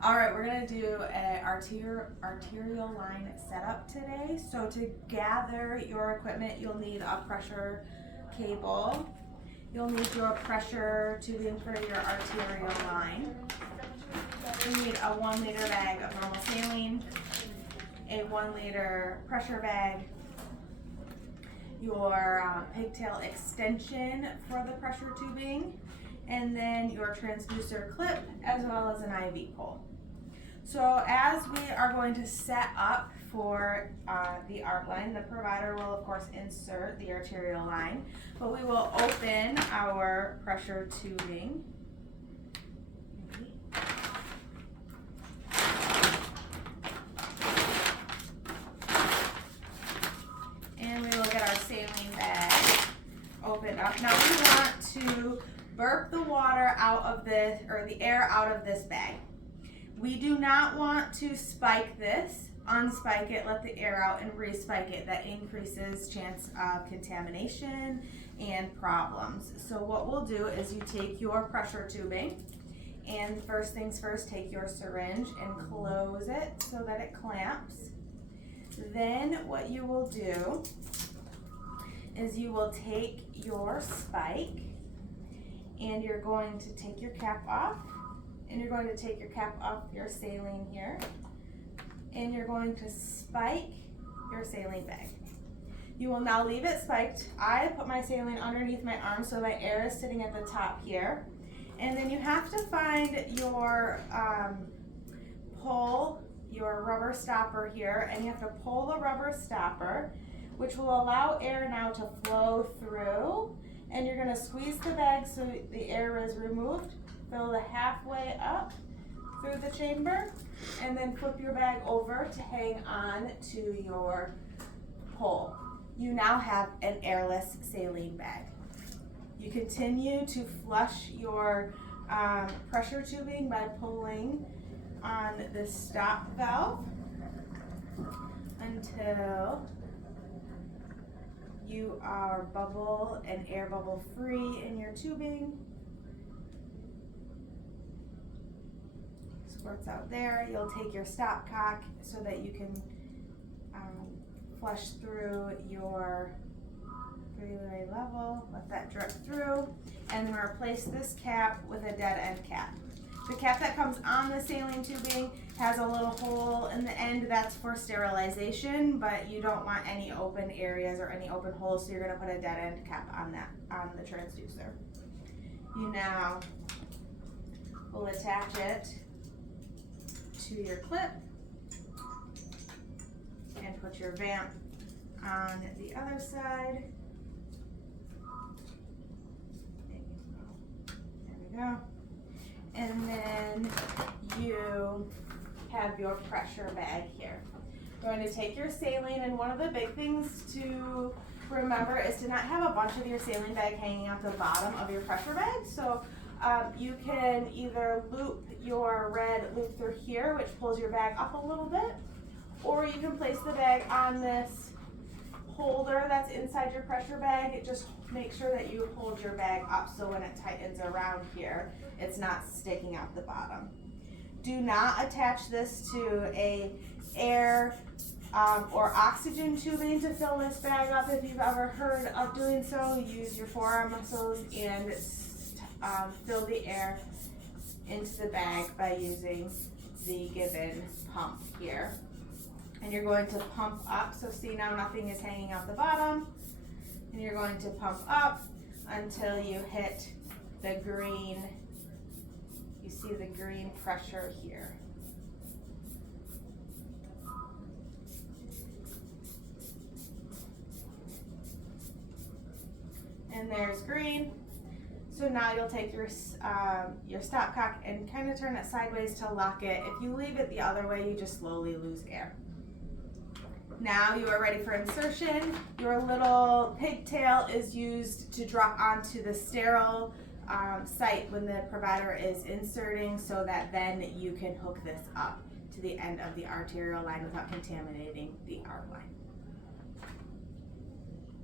All right, we're gonna do an arterial line setup today. So to gather your equipment, you'll need a pressure cable. You'll need your pressure tubing for your arterial line. You need a 1 liter bag of normal saline, a 1 liter pressure bag, your pigtail extension for the pressure tubing, and then your transducer clip as well as an IV pole. So as we are going to set up for the art line, the provider will of course insert the arterial line, but we will open our pressure tubing. And we will get our saline bag opened up. Now we want to burp the water out of this, or the air out of this bag. We do not want to spike this, unspike it, let the air out, and re-spike it. That increases chance of contamination and problems. So what we'll do is you take your pressure tubing, and first things first, take your syringe and close it so that it clamps. Then what you will do is you will take your spike and you're going to take your cap off, and you're going to take your cap off your saline here, and you're going to spike your saline bag. You will now leave it spiked. I put my saline underneath my arm so my air is sitting at the top here. And then you have to find your pull your rubber stopper here, and you have to pull the rubber stopper, which will allow air now to flow through, and you're going to squeeze the bag so the air is removed. Fill the halfway up through the chamber, and then flip your bag over to hang on to your pole. You now have an airless saline bag. You continue to flush your pressure tubing by pulling on the stop valve until you are bubble and air bubble free in your tubing. Squirts out there. You'll take your stopcock so that you can flush through your three-way level. Let that drip through, and then replace this cap with a dead end cap. The cap that comes on the saline tubing has a little hole in the end. That's for sterilization, but you don't want any open areas or any open holes, so you're going to put a dead end cap on that, on the transducer. You now will attach it to your clip and put your vamp on the other side. There we go. And then you have your pressure bag here. You're going to take your saline, and one of the big things to remember is to not have a bunch of your saline bag hanging out the bottom of your pressure bag. So you can either loop your red loop through here, which pulls your bag up a little bit, or you can place the bag on this holder that's inside your pressure bag. Just make sure that you hold your bag up so when it tightens around here, it's not sticking out the bottom. Do not attach this to a air or oxygen tubing to fill this bag up. If you've ever heard of doing so, use your forearm muscles and fill the air into the bag by using the given pump here. And you're going to pump up, so see now nothing is hanging out the bottom, and you're going to pump up until you hit the green, you see the green pressure here. And there's green. So now you'll take your stopcock and kind of turn it sideways to lock it. If you leave it the other way, you just slowly lose air. Now you are ready for insertion. Your little pigtail is used to drop onto the sterile site when the provider is inserting, so that then you can hook this up to the end of the arterial line without contaminating the art line.